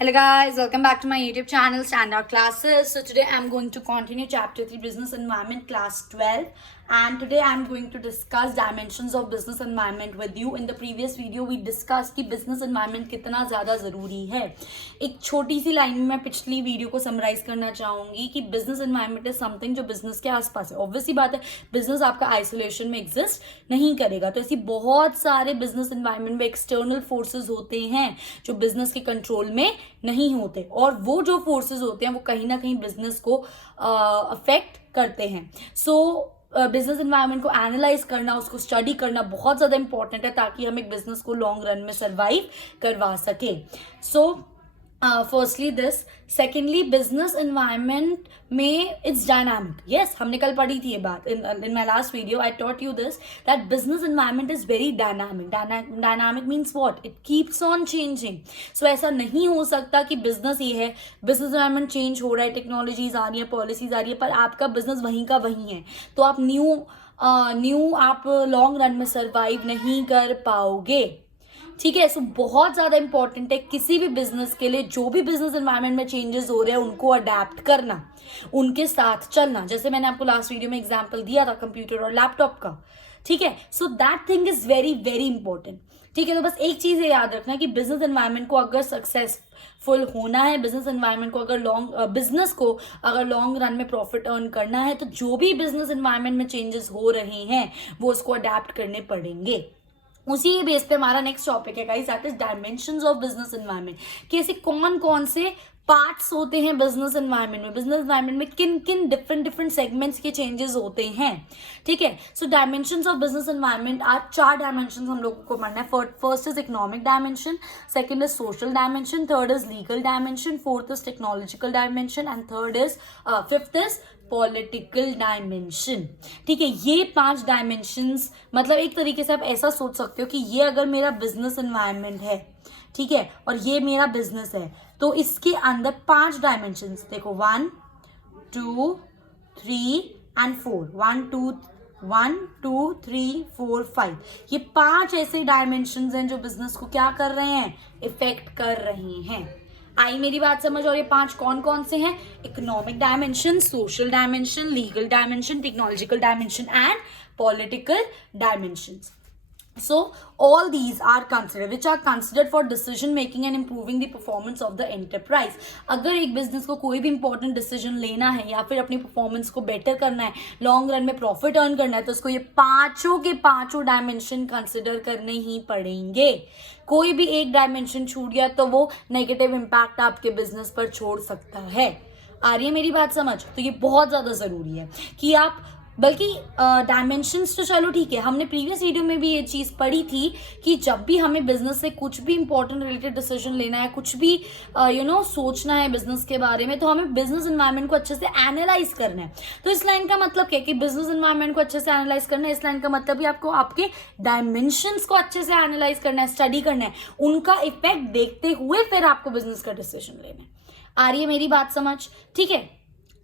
Hello guys, welcome back to my YouTube channel Standout Classes. So today I'm going to continue chapter 3 Business Environment class 12, and today I'm going to discuss dimensions of business environment with you. In the previous video we discussed कि business environment कितना ज़्यादा ज़रूरी है. एक छोटी सी line में मैं पिछली वीडियो को समराइज करना चाहूँगी कि business environment is something जो business के आसपास है. ऑब्वियसली बात है, business आपका आइसोलेशन में एग्जिस्ट नहीं करेगा, तो ऐसी बहुत सारे business environment में एक्सटर्नल फोर्सेज होते हैं जो business के कंट्रोल में नहीं होते, और वो जो फोर्सेस होते हैं वो कहीं ना कहीं बिजनेस को अफेक्ट करते हैं. सो बिजनेस एनवायरनमेंट को एनालाइज करना, उसको स्टडी करना बहुत ज़्यादा इंपॉर्टेंट है ताकि हम एक बिजनेस को लॉन्ग रन में सर्वाइव करवा सके. So firstly this. Secondly, business environment में इट्स डायनामिक. यस, हमने कल पढ़ी थी ये बात in my last video. I taught you this that business environment is very dynamic. Dynamic means what? It keeps on changing. So ऐसा नहीं हो सकता कि बिजनेस ये है, बिजनेस एनवायरनमेंट चेंज हो रहा है, टेक्नोलॉजीज आ रही है, पॉलिसीज आ रही है, पर आपका बिजनेस वहीं का वहीं है, तो आप न्यू आप लॉन्ग रन में सर्वाइव नहीं कर पाओगे. ठीक है. सो बहुत ज़्यादा इंपॉर्टेंट है किसी भी बिजनेस के लिए, जो भी बिजनेस एनवायरनमेंट में चेंजेस हो रहे हैं उनको अडेप्ट करना, उनके साथ चलना. जैसे मैंने आपको लास्ट वीडियो में एग्जांपल दिया था कंप्यूटर और लैपटॉप का. ठीक है. So that thing is very very important. ठीक है. तो बस एक चीज़ याद रखना कि बिजनेस एनवायरनमेंट को अगर सक्सेसफुल होना है, बिजनेस एनवायरनमेंट को अगर बिजनेस को अगर लॉन्ग रन में प्रॉफिट अर्न करना है, तो जो भी बिजनेस एनवायरनमेंट में चेंजेस हो रहे हैं वो उसको अडेप्ट करने पड़ेंगे. उसी बेस पे हमारा नेक्स्ट टॉपिक है guys, that is dimensions of business environment. कि ऐसे कौन कौन से पार्ट्स होते हैं बिजनेस एनवायरनमेंट में, बिजनेस एनवायरनमेंट में किन किन डिफरेंट सेगमेंट्स के चेंजेस होते हैं. ठीक है. सो डायमेंशंस ऑफ बिजनेस एनवायरनमेंट आज 4 डायमेंशंस हम लोगों को पढ़ना है. First is economic dimension, second is social dimension, third is legal dimension, fourth is technological dimension, and fifth is political dimension. ठीक है. ये 5 डायमेंशंस, मतलब एक तरीके से आप ऐसा सोच सकते हो कि ये अगर मेरा बिजनेस एनवायरनमेंट है, ठीक है, और ये मेरा बिजनेस है, तो इसके अंदर 5 डायमेंशंस देखो, 1 2 3 एंड 4. 1 2 3 4 5. ये 5 ऐसे डायमेंशंस हैं जो बिजनेस को क्या कर रहे हैं, इफेक्ट कर रहे हैं. आई मेरी बात समझ? और ये 5 कौन कौन से हैं? Economic dimension, social dimension, legal dimension, technological dimension and political dimensions. So all these are considered, which are considered for decision making and improving the performance of the enterprise. अगर एक बिजनेस को कोई भी इंपॉर्टेंट डिसीजन लेना है या फिर अपनी परफॉर्मेंस को बेटर करना है, लॉन्ग रन में प्रॉफिट अर्न करना है, तो उसको ये पांचों के पांचों डायमेंशन कंसिडर करने ही पड़ेंगे. कोई भी एक डायमेंशन छूट गया तो वो नेगेटिव इम्पैक्ट आपके बिजनेस पर छोड़ सकता है. आ रही है मेरी बात समझ? तो ये बहुत ज़्यादा ज़रूरी है कि आप, बल्कि डायमेंशंस तो चलो ठीक है, हमने प्रीवियस वीडियो में भी ये चीज़ पढ़ी थी कि जब भी हमें बिजनेस से कुछ भी इंपॉर्टेंट रिलेटेड डिसीजन लेना है, कुछ भी सोचना है बिजनेस के बारे में, तो हमें बिजनेस एनवायरनमेंट को अच्छे से एनालाइज करना है. तो इस लाइन का मतलब क्या है कि बिजनेस एनवायरनमेंट को अच्छे से एनालाइज करना है. इस लाइन का मतलब भी आपको आपके डायमेंशंस को अच्छे से एनालाइज करना है, स्टडी करना है, उनका इफेक्ट देखते हुए फिर आपको बिजनेस का डिसीजन लेना है. आ रही है मेरी बात समझ? ठीक है.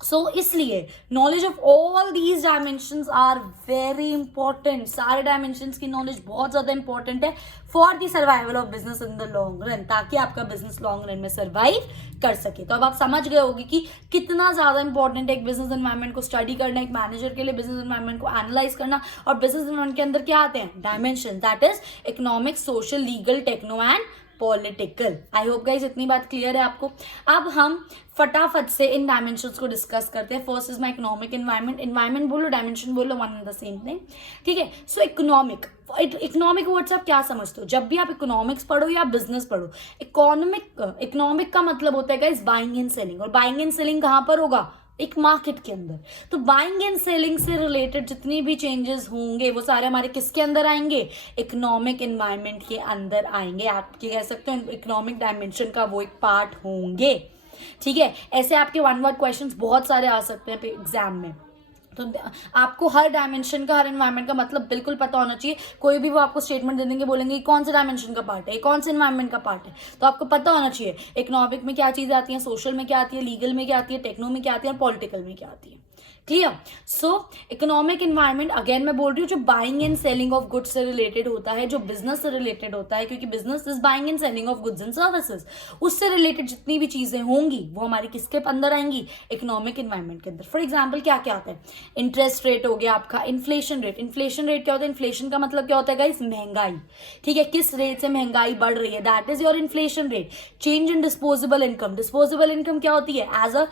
सो इसलिए knowledge of all these dimensions are very important. सारे डायमेंशंस की नॉलेज बहुत ज़्यादा इंपॉर्टेंट है for the survival of business in the long run, ताकि आपका बिजनेस लॉन्ग रन में सर्वाइव कर सके. तो अब आप समझ गए होंगे कि कितना ज़्यादा इंपॉर्टेंट है एक बिजनेस एनवायरनमेंट को स्टडी करना, एक मैनेजर के लिए बिजनेस एनवायरनमेंट को एनालाइज करना. और बिजनेस एनवायरनमेंट के अंदर क्या आते हैं? Dimension, that is economic, social, legal, techno and political. I hope guys इतनी बात क्लियर है आपको. अब हम फटाफट से इन डायमेंशंस को डिस्कस करते हैं. First is my economic environment. Environment बोलो, डायमेंशन बोलो, one and the same thing. ठीक है. सो इकोनॉमिक वर्ड से आप क्या समझते हो? जब भी आप इकोनॉमिक्स पढ़ो या बिजनेस पढ़ो, इकोनॉमिक का मतलब होता है गाइस बाइंग एंड सेलिंग. और बाइंग एंड सेलिंग कहाँ पर होगा? एक मार्केट के अंदर. तो बाइंग एंड सेलिंग से रिलेटेड जितनी भी चेंजेस होंगे वो सारे हमारे किसके अंदर आएंगे? इकोनॉमिक एनवायरनमेंट के अंदर आएंगे. आप कह सकते हो इकोनॉमिक डायमेंशन का वो एक पार्ट होंगे. ठीक है. ऐसे आपके 1 वर्ड क्वेश्चंस बहुत सारे आ सकते हैं एग्जाम में. तो आपको हर डायमेंशन का, हर एनवायरनमेंट का मतलब बिल्कुल पता होना चाहिए. कोई भी वो आपको स्टेटमेंट दे देंगे, बोलेंगे कौन से डायमेंशन का पार्ट है, कौन से एनवायरनमेंट का पार्ट है, तो आपको पता होना चाहिए इकोनॉमिक में क्या चीज़ें आती हैं, सोशल में क्या आती है, लीगल में क्या आती है, टेक्नो में क्या आती है और पॉलिटिकल में क्या आती है. क्लियर? सो इकोनॉमिक इन्वायरमेंट, अगेन मैं बोल रही हूँ, जो buying and selling of goods से रिलेटेड होता है, जो बिजनेस से रिलेटेड होता है, क्योंकि business is buying and selling of goods and services, उससे रिलेटेड जितनी भी चीजें होंगी वो हमारी किसके अंदर आएंगी? इकोनॉमिक इन्वायरमेंट के अंदर। फॉर एग्जाम्पल क्या क्या आता है? इंटरेस्ट रेट हो गया आपका, इन्फ्लेशन रेट। इन्फ्लेशन रेट क्या होता है? इन्फ्लेशन का मतलब क्या होता है गाइस? महंगाई। ठीक है, किस रेट से महंगाई बढ़ रही है, that is your inflation rate. Change in disposable income. Disposable income क्या होती है? एज अ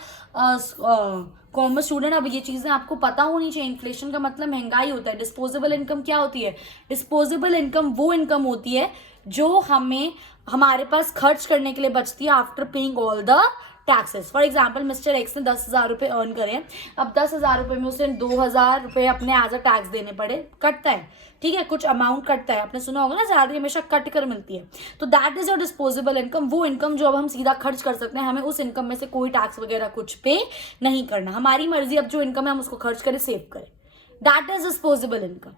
कॉमर्स स्टूडेंट अब ये चीजें आपको पता होनी चाहिए। इन्फ्लेशन का मतलब महंगाई होता है। डिस्पोजेबल इनकम क्या होती है? डिस्पोजेबल इनकम वो इनकम होती है जो हमारे पास खर्च करने के लिए बचती है after paying all the taxes. For example mister x ने 10,000 रुपये अर्न करे, अब 10,000 रुपये में उसे 2,000 रुपये अपने एज अ टैक्स देने पड़े, कटता है, ठीक है, कुछ अमाउंट कटता है। आपने सुना होगा ना, सैलरी हमेशा कट कर मिलती है। तो that is your disposable income, वो इनकम जो अब हम सीधा खर्च कर सकते हैं, हमें उस इनकम में से कोई टैक्स वगैरह कुछ पे नहीं करना, हमारी मर्जी, अब जो इनकम है हम उसको खर्च करें, सेव करें, दैट इज डिस्पोजेबल इनकम।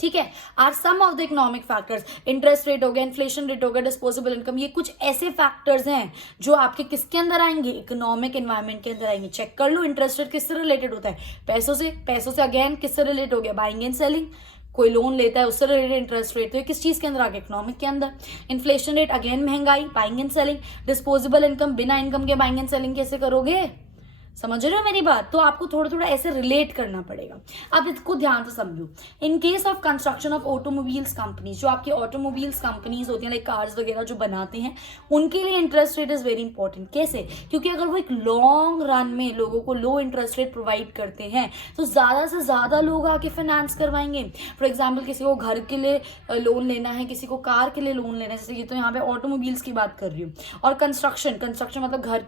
ठीक है, are some of the economic factors. Interest rate हो गया, इन्फ्लेशन रेट हो गया, डिस्पोजेबल इनकम, ये कुछ ऐसे फैक्टर्स हैं जो आपके किसके अंदर आएंगे? इकोनॉमिक एनवायरनमेंट के अंदर आएंगे। चेक कर लो, इंटरेस्ट रेट किससे रिलेटेड होता है? पैसों से। पैसों से अगेन किससे रिलेट हो गया? Buying and selling. कोई लोन लेता है उससे रिलेटेड इंटरेस्ट रेट, तो ये किस चीज के अंदर आ गया? इकोनॉमिक के अंदर। इन्फ्लेशन रेट अगेन महंगाई, buying and selling. Disposable income, बिना इनकम के बाइंग एंड सेलिंग कैसे करोगे? समझ रहे हो मेरी बात? तो आपको थोड़ा थोड़ा ऐसे रिलेट करना पड़ेगा। आप इसको ध्यान से समझो। In case of construction of automobiles companies, जो आपकी ऑटोमोबाइल्स कंपनीज होती हैं, लाइक कार्स वगैरह जो बनाते हैं, उनके लिए interest rate is very important. कैसे? क्योंकि अगर वो एक लॉन्ग रन में लोगों को लो इंटरेस्ट रेट प्रोवाइड करते हैं तो ज्यादा से ज्यादा लोग आके फाइनेंस करवाएंगे। फॉर एग्जाम्पल किसी को घर के लिए लोन लेना है, किसी को कार के लिए लोन लेना है, जैसे ये तो यहाँ पे ऑटोमोबाइल्स की बात कर रही हूँ, और कंस्ट्रक्शन मतलब घर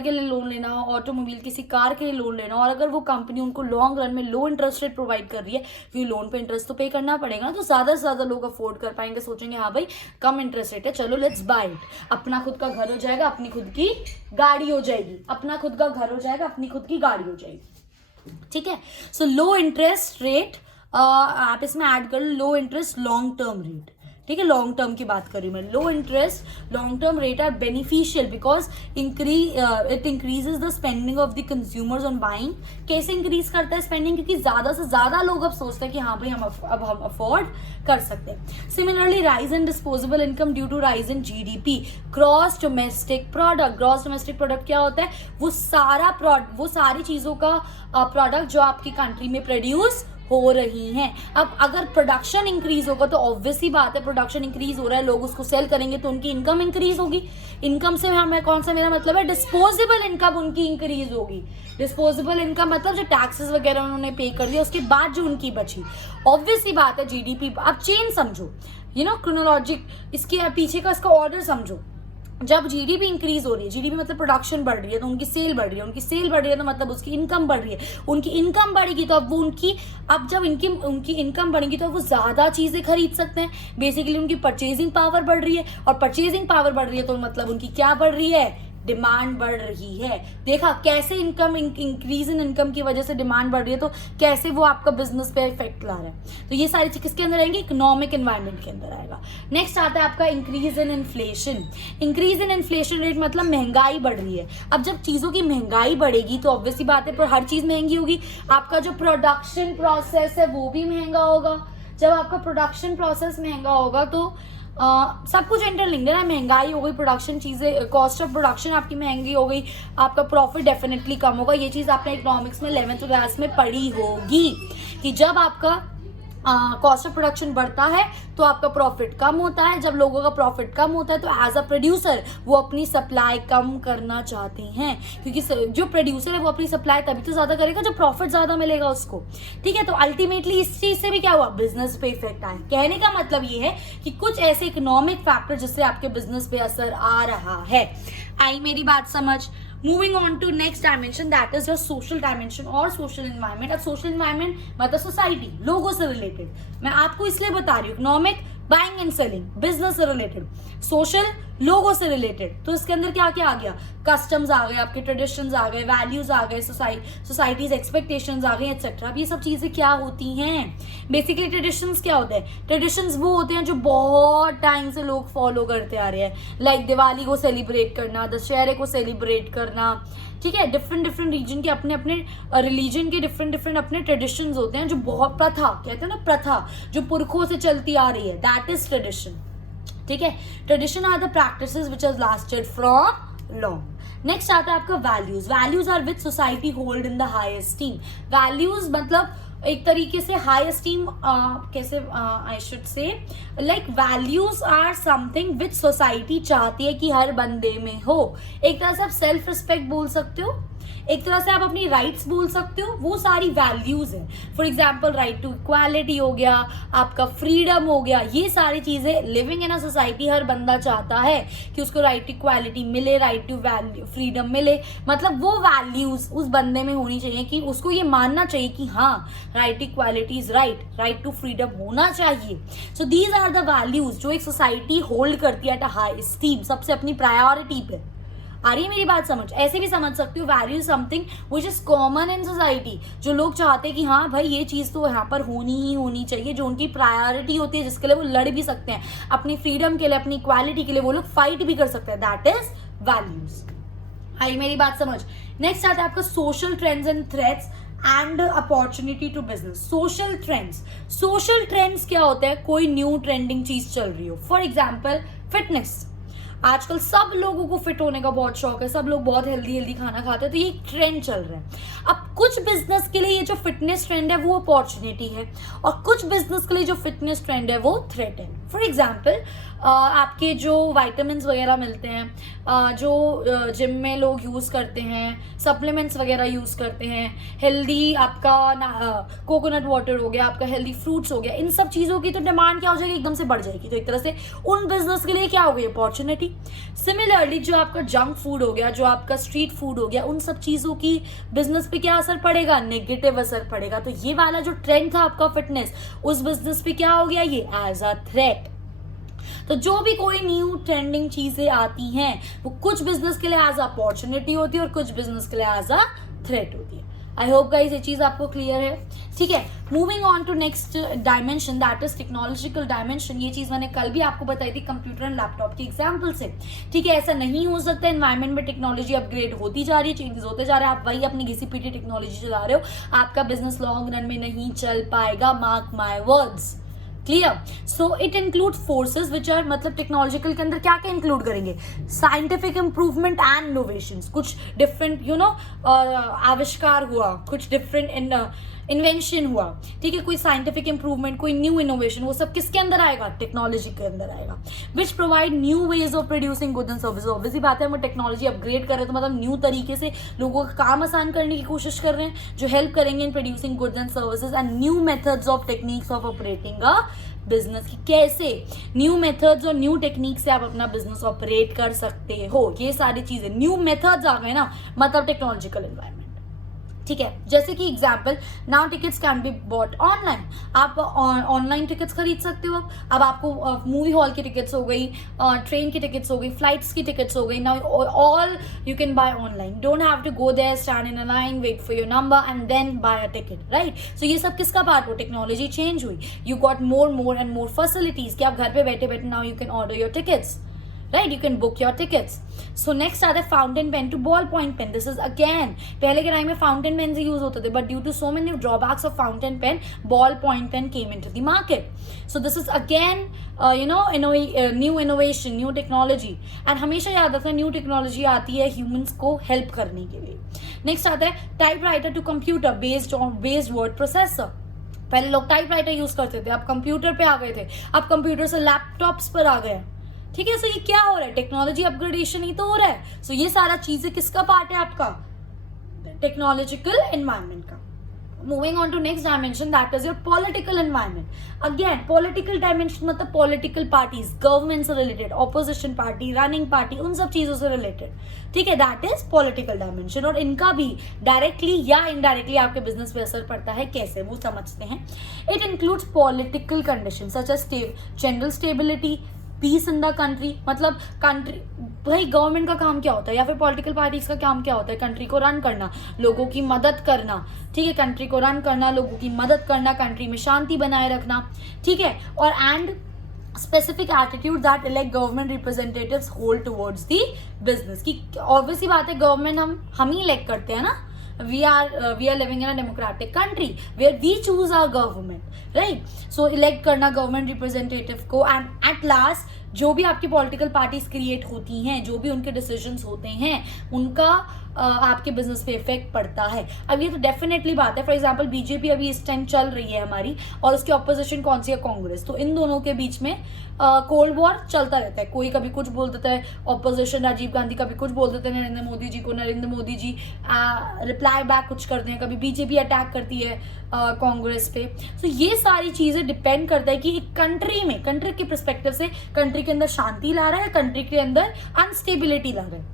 के लिए लोन लेना हो, ऑटोमोबाइल किसी कार के लिए लोन लेना, और अगर वो कंपनी उनको लॉन्ग रन में लो इंटरेस्ट रेट प्रोवाइड कर रही है, क्योंकि लोन पे इंटरेस्ट तो पे करना पड़ेगा ना, तो ज्यादा से ज्यादा लोग अफोर्ड कर पाएंगे, सोचेंगे हाँ भाई कम इंटरेस्ट रेट है, चलो लेट्स बाय इट। अपना खुद का घर हो जाएगा, अपनी खुद की गाड़ी हो जाएगी, अपना खुद का घर हो जाएगा, अपनी खुद की गाड़ी हो जाएगी। ठीक है, सो लो इंटरेस्ट रेट, आप इसमें ऐड कर लो low interest long term rate. ठीक है, लॉन्ग टर्म की बात कर रही हूँ मैं। Low interest long term rate are beneficial because it increases the spending of the consumers on buying. कैसे इंक्रीज करता है स्पेंडिंग? क्योंकि ज्यादा से ज्यादा लोग अब सोचते हैं कि हाँ भाई हम अफोर्ड कर सकते हैं। Similarly rise in disposable income due to rise in GDP, gross domestic product. Gross domestic product क्या होता है? वो सारी चीजों का प्रोडक्ट जो आपकी कंट्री में प्रोड्यूस हो रही हैं। अब अगर प्रोडक्शन इंक्रीज होगा तो ऑब्वियस ही बात है, प्रोडक्शन इंक्रीज हो रहा है, लोग उसको सेल करेंगे तो उनकी इनकम इंक्रीज होगी। इनकम से हमें कौन सा मेरा मतलब है? डिस्पोजेबल इनकम उनकी इंक्रीज होगी। डिस्पोजेबल इनकम मतलब जो टैक्सेस वगैरह उन्होंने पे कर दिया उसके बाद जो उनकी बची, ऑब्वियस ही बात है जीडीपी। अब चेन समझो, क्रोनोलॉजिक, इसके पीछे का इसका ऑर्डर समझो। जब जीडीपी इंक्रीज हो रही है, जीडीपी मतलब प्रोडक्शन बढ़ रही है, तो उनकी सेल बढ़ रही है, उनकी सेल बढ़ रही है तो मतलब उसकी इनकम बढ़ रही है, उनकी इनकम बढ़ेगी तो अब जब उनकी इनकम बढ़ेगी तो वो ज्यादा चीजें खरीद सकते हैं। बेसिकली उनकी परचेजिंग पावर बढ़ रही है, और परचेजिंग पावर बढ़ रही है तो मतलब उनकी क्या बढ़ रही है? डिमांड बढ़ रही है। देखा कैसे इनकम इंक्रीज इन इनकम की वजह से डिमांड बढ़ रही है, तो कैसे वो आपका बिजनेस पे इफेक्ट ला रहा है। तो ये सारी चीज किसके अंदर आएंगी? इकोनॉमिक एनवायरनमेंट के अंदर आएगा। नेक्स्ट आता है आपका increase in inflation. Increase in inflation rate मतलब महंगाई बढ़ रही है। अब जब चीजों की महंगाई बढ़ेगी तो ऑब्वियसली बात है, पर हर चीज महंगी होगी। आपका जो प्रोडक्शन प्रोसेस है वो भी महंगा होगा। जब आपका प्रोडक्शन प्रोसेस महंगा होगा तो सब कुछ इंटरलिंक्ड है। महंगाई हो गई, प्रोडक्शन चीजें, कॉस्ट ऑफ प्रोडक्शन आपकी महंगी हो गई, आपका प्रॉफिट डेफिनेटली कम होगा। ये चीज आपने इकोनॉमिक्स में 11th क्लास में पढ़ी होगी कि जब आपका कॉस्ट ऑफ प्रोडक्शन बढ़ता है तो आपका प्रॉफिट कम होता है। जब लोगों का प्रॉफिट कम होता है तो एज अ प्रोड्यूसर वो अपनी सप्लाई कम करना चाहते हैं, क्योंकि जो प्रोड्यूसर है वो अपनी सप्लाई तभी तो ज्यादा करेगा जब प्रॉफिट ज्यादा मिलेगा उसको। ठीक है, तो अल्टीमेटली इस चीज से भी क्या हुआ? बिजनेस पे इफेक्ट आया। कहने का मतलब ये है कि कुछ ऐसे इकोनॉमिक फैक्टर जिससे आपके बिजनेस पे असर आ रहा है। आई मेरी बात समझ? Moving on to next dimension, that is your social dimension और सोशल एनवायरनमेंट। अब सोशल एनवायरनमेंट मतलब सोसाइटी, लोगों से रिलेटेड। मैं आपको इसलिए बता रही हूँ, economic buying and selling, business से रिलेटेड। सोशल लोगों से रिलेटेड। तो इसके अंदर क्या क्या आ गया, कस्टम्स आ गए, आपके ट्रेडिशंस आ गए, वैल्यूज आ गए, सोसाइटीज एक्सपेक्टेशंस आ गई एक्सेट्रा। अब ये सब चीजें क्या होती हैं, बेसिकली ट्रेडिशंस क्या होते हैं, ट्रेडिशंस वो होते हैं जो बहुत टाइम से लोग फॉलो करते आ रहे हैं, लाइक दिवाली को सेलिब्रेट करना, दशहरे को सेलिब्रेट करना, ठीक है। डिफरेंट डिफरेंट रीजन के अपने अपने रिलीजन के डिफरेंट डिफरेंट अपने ट्रेडिशंस होते हैं, जो बहुत प्रथा कहते हैं ना, प्रथा जो पुरखों से चलती आ रही है, दैट इज ट्रेडिशन, ठीक है। Tradition are the practices which has lasted from long. Next आता है आपका values. Values are which society hold in the high esteem. Values मतलब एक तरीके से हाई एस्टीम, कैसे I should say, like values are something which society चाहती है कि हर बंदे में हो। एक तरह से आप सेल्फ रिस्पेक्ट बोल सकते हो, एक तरह से आप अपनी राइट्स बोल सकते हो, वो सारी वैल्यूज हैं। For example right to equality हो गया, आपका फ्रीडम हो गया, ये सारी चीजें लिविंग इन अ सोसाइटी हर बंदा चाहता है कि उसको राइट टू इक्वालिटी मिले, राइट टू फ्रीडम मिले। मतलब वो वैल्यूज उस बंदे में होनी चाहिए कि उसको ये मानना चाहिए कि हाँ right equality is right, right to freedom होना चाहिए। So these are the values जो एक सोसाइटी होल्ड करती है एट अ हाई स्टीम, सबसे अपनी प्रायोरिटी पे। आ रही है मेरी बात समझ? ऐसे भी समझ सकती हो, value something which is common in society, जो लोग चाहते हैं कि हाँ भाई ये चीज तो यहाँ पर होनी ही होनी चाहिए, जो उनकी प्रायोरिटी होती है, जिसके लिए वो लड़ भी सकते हैं, अपनी फ्रीडम के लिए, अपनी इक्वालिटी के लिए वो लोग फाइट भी कर सकते हैं, दैट इज वैल्यूज। आई मेरी बात समझ? नेक्स्ट आता है आपका social trends and threats and opportunity to business. Social trends, social trends क्या होते हैं, कोई न्यू ट्रेंडिंग चीज चल रही हो। फॉर एग्जाम्पल फिटनेस, आजकल सब लोगों को फिट होने का बहुत शौक है, सब लोग बहुत हेल्दी हेल्दी खाना खाते हैं, तो ये ट्रेंड चल रहा है। अब कुछ बिजनेस के लिए ये जो फिटनेस ट्रेंड है वो अपॉर्चुनिटी है, और कुछ बिजनेस के लिए जो फिटनेस ट्रेंड है वो थ्रेट है। फॉर एग्जाम्पल आपके जो वाइटामिन वगैरह मिलते हैं, जो जिम में लोग यूज़ करते हैं, सप्लीमेंट्स वगैरह यूज़ करते हैं, हेल्दी आपका कोकोनट वाटर हो गया, आपका हेल्दी फ्रूट्स हो गया, इन सब चीज़ों की तो डिमांड क्या हो जाएगी, एकदम से बढ़ जाएगी। तो एक तरह से उन बिजनेस के लिए क्या हो गई, अपॉर्चुनिटी। सिमिलरली जो आपका जंक फूड हो गया, जो आपका स्ट्रीट फूड हो गया, उन सब चीज़ों की बिजनेस पे क्या असर पड़ेगा, नेगेटिव असर पड़ेगा। तो ये वाला जो ट्रेंड था आपका फिटनेस, उस बिजनेस पे क्या हो गया, ये एज अ थ्रेट। तो जो भी कोई न्यू ट्रेंडिंग चीजें आती हैं वो कुछ बिजनेस के लिए एज अपॉर्चुनिटी होती है और कुछ बिजनेस के लिए एज अ थ्रेट होती है। आई होप गाइस ये चीज आपको क्लियर है, ठीक है। Moving on to next dimension, that is technological dimension. ये चीज मैंने कल भी आपको बताई थी कंप्यूटर एंड लैपटॉप की एग्जांपल से, ठीक है। ऐसा नहीं हो सकता, एनवायरमेंट में टेक्नोलॉजी अपग्रेड होती जा रही है, चेंजेस होते जा रहे हैं, आप वही अपनी घिसी-पिटी टेक्नोलॉजी चला रहे हो, आपका बिजनेस लॉन्ग रन में नहीं चल पाएगा, mark my words. Clear? So it include forces which are, मतलब टेक्नोलॉजिकल के अंदर क्या क्या इंक्लूड करेंगे, साइंटिफिक इंप्रूवमेंट एंड इनोवेशंस, कुछ डिफरेंट आविष्कार हुआ, कुछ डिफरेंट इन्वेंशन हुआ, ठीक है, कोई साइंटिफिक इंप्रूवमेंट, कोई न्यू इनोवेशन, वो सब किसके अंदर आएगा, टेक्नोलॉजी के अंदर आएगा। Which provide new ways of producing goods and services. Obviously बात है, हम टेक्नोलॉजी अपग्रेड कर रहे हैं तो मतलब न्यू तरीके से लोगों का काम आसान करने की कोशिश कर रहे हैं, जो हेल्प करेंगे in producing goods and services, and new methods of techniques of operating a business, की कैसे न्यू मेथड्स और न्यू टेक्निक से आप अपना बिजनेस ऑपरेट कर सकते हो। ये सारी चीजें, न्यू मेथड्स आ गए ना, मतलब टेक्नोलॉजिकल एनवायरनमेंट, ठीक है। जैसे कि example, now tickets can be bought online, आप ऑनलाइन टिकट्स खरीद सकते हो। अब आपको मूवी हॉल की टिकट्स हो गई, ट्रेन की टिकट्स हो गई, फ्लाइट्स की टिकट्स हो गई, now all you can buy online, don't have to go there, stand in a line, wait for your number and then buy a ticket, right. So ये सब किसका पार्ट हो, टेक्नोलॉजी चेंज हुई, you got more and more facilities कि आप घर पे बैठे बैठे now you can order your tickets, right, you can book your tickets. So next are the fountain pen to ball point pen. This is again, पहले के time में fountain pens use होते थे, but due to so many drawbacks of fountain pen, ball point pen came into the market. So this is again new innovation, new technology. And हमेशा याद रखना, new technology आती है humans को help करने के लिए। Next आता है typewriter to computer based word processor. पहले लोग टाइपराइटर यूज करते थे, अब कंप्यूटर पे आ गए थे, अब कंप्यूटर से लैपटॉप्स पर आ गए, ठीक है। सो ये क्या हो रहा है, टेक्नोलॉजी अपग्रेडेशन ही तो हो रहा है। सो ये सारा चीजें किसका पार्ट है, आपका टेक्नोलॉजिकल एनवायरनमेंट का। Moving on to next dimension, that is your political environment. Again political dimension मतलब पॉलिटिकल पार्टीज, गवर्नमेंट से related, opposition party, running party, उन सब चीजों से रिलेटेड, ठीक है, दैट इज पॉलिटिकल डायमेंशन। और इनका भी डायरेक्टली या इनडायरेक्टली आपके बिजनेस पे असर पड़ता है, कैसे वो समझते हैं। It includes political condition such as general stability, peace in the country, मतलब कंट्री, भाई गवर्नमेंट का काम क्या होता है या फिर पॉलिटिकल पार्टीज का काम क्या होता है? कंट्री को रन करना, लोगों की मदद करना, ठीक है, कंट्री को रन करना, लोगों की मदद करना, कंट्री में शांति बनाए रखना, ठीक है, और and specific attitude that elect government representatives hold towards the business, की ऑब्वियसली बात है गवर्नमेंट हम ही इलेक्ट करते हैं ना, we are living in a democratic country where we choose our government, right? So elect करना गवर्नमेंट रिप्रेजेंटेटिव को, and at last जो भी आपकी पॉलिटिकल पार्टीज क्रिएट होती हैं, जो भी उनके डिसीजंस होते हैं, उनका आपके बिजनेस पे इफेक्ट पड़ता है। अब ये तो डेफिनेटली बात है, फॉर एग्जांपल बीजेपी अभी इस टाइम चल रही है हमारी, और उसकी ऑपोजिशन कौन सी है? कांग्रेस। तो इन दोनों के बीच में कोल्ड वॉर चलता रहता है, कोई कभी कुछ बोल देता है, ऑपोजिशन राजीव गांधी कभी कुछ बोल देते हैं नरेंद्र मोदी जी को, नरेंद्र मोदी जी रिप्लाई बैक कुछ करते हैं, कभी बीजेपी अटैक करती है कांग्रेस पे। तो ये सारी चीजें डिपेंड करता है कि एक कंट्री में, कंट्री के परस्पेक्टिव से कंट्री के अंदर शांति ला रहा है, कंट्री के अंदर अनस्टेबिलिटी ला रहा है,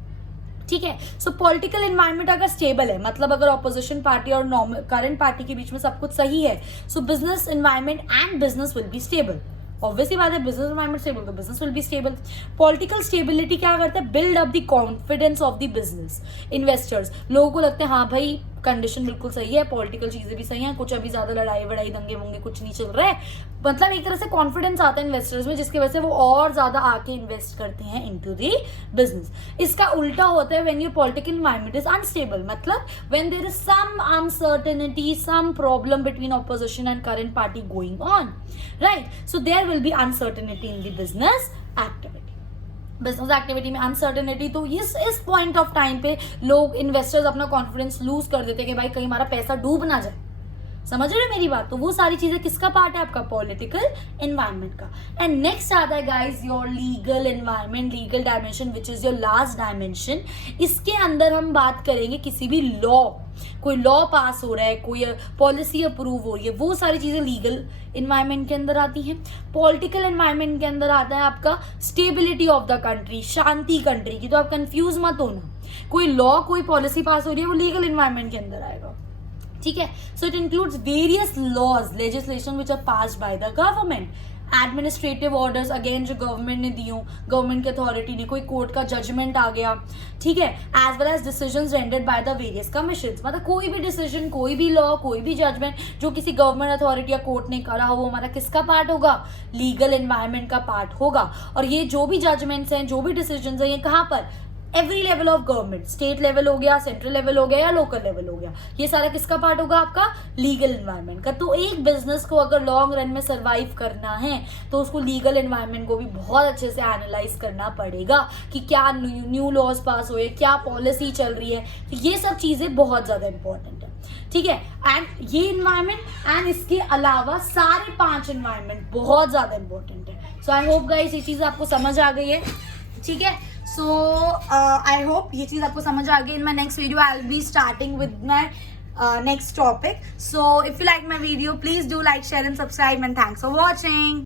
ठीक है। सो पॉलिटिकल एनवायरनमेंट अगर स्टेबल है, मतलब अगर ऑपोजिशन पार्टी और करंट पार्टी के बीच में सब कुछ सही है, सो business environment and business will be stable. Obviously बात है, बिजनेस एनवायरनमेंट स्टेबल तो business will be stable. Political stability क्या करता है? Build up the confidence of the business investors. लोगों को लगता है हाँ भाई कंडीशन बिल्कुल सही है, पॉलिटिकल चीजें भी सही हैं, कुछ अभी ज्यादा लड़ाई वड़ाई दंगे वंगे कुछ नहीं चल रहा है, मतलब एक तरह से कॉन्फिडेंस आता है इन्वेस्टर्स में, जिसकी वजह से वो और ज्यादा आके इन्वेस्ट करते हैं इनटू द बिजनेस। इसका उल्टा होता है when your political environment is unstable, मतलब when there is some uncertainty, some problem between opposition and current party going on, right? So there will be uncertainty in the business activity. Business activity में uncertainty, तो इस point of time पे लोग, investors अपना confidence lose कर देते हैं कि भाई कहीं हमारा पैसा डूब ना जाए। समझ रहे हो मेरी बात? तो वो सारी चीजें किसका पार्ट है? आपका पॉलिटिकल एनवायरनमेंट का। एंड नेक्स्ट आता है guys your legal environment, legal dimension which is your last dimension. इसके अंदर हम बात करेंगे किसी भी लॉ, कोई लॉ पास हो रहा है, कोई पॉलिसी अप्रूव हो रही है, वो सारी चीजें लीगल एनवायरनमेंट के अंदर आती हैं। पॉलिटिकल एनवायरनमेंट के अंदर आता है आपका stability of the country, Shanti country की। तो आप कंफ्यूज मत होना, कोई लॉ कोई पॉलिसी पास हो रही है वो लीगल एनवायरनमेंट के अंदर आएगा, ठीक है। So it includes various laws, legislation which are passed by the government, administrative orders again जो गवर्नमेंट ने दी हो, गवर्नमेंट की अथॉरिटी ने, कोई कोर्ट का जजमेंट आ गया, ठीक है, as well as decisions rendered by the various commissions. मतलब कोई भी डिसीजन, कोई भी लॉ, कोई भी जजमेंट जो किसी गवर्नमेंट अथॉरिटी या कोर्ट ने करा हो, वो हमारा किसका पार्ट होगा? लीगल एनवायरनमेंट का पार्ट होगा। और ये जो भी जजमेंट्स हैं, जो भी डिसीजंस हैं, ये कहाँ पर? Every level of government, state level हो गया, सेंट्रल लेवल हो गया या लोकल लेवल हो गया, ये सारा किसका पार्ट होगा? आपका लीगल एनवायरनमेंट का। तो एक बिजनेस को अगर लॉन्ग रन में सर्वाइव करना है तो उसको लीगल एनवायरनमेंट को भी बहुत अच्छे से एनालाइज करना पड़ेगा कि क्या न्यू लॉज पास हुए, क्या पॉलिसी चल रही है। तो ये सब चीजें बहुत ज्यादा इंपॉर्टेंट है, ठीक है। एंड ये एनवायरनमेंट एंड इसके अलावा सारे 5 एनवायरनमेंट बहुत ज्यादा इंपॉर्टेंट है। सो आई होप गाइस ये चीज आपको समझ आ गई है, ठीक है। So I hope ये चीज आपको समझ आ गई। In my next video I'll be starting with my next topic. So if you like my video, please do like, share and subscribe, and thanks for watching.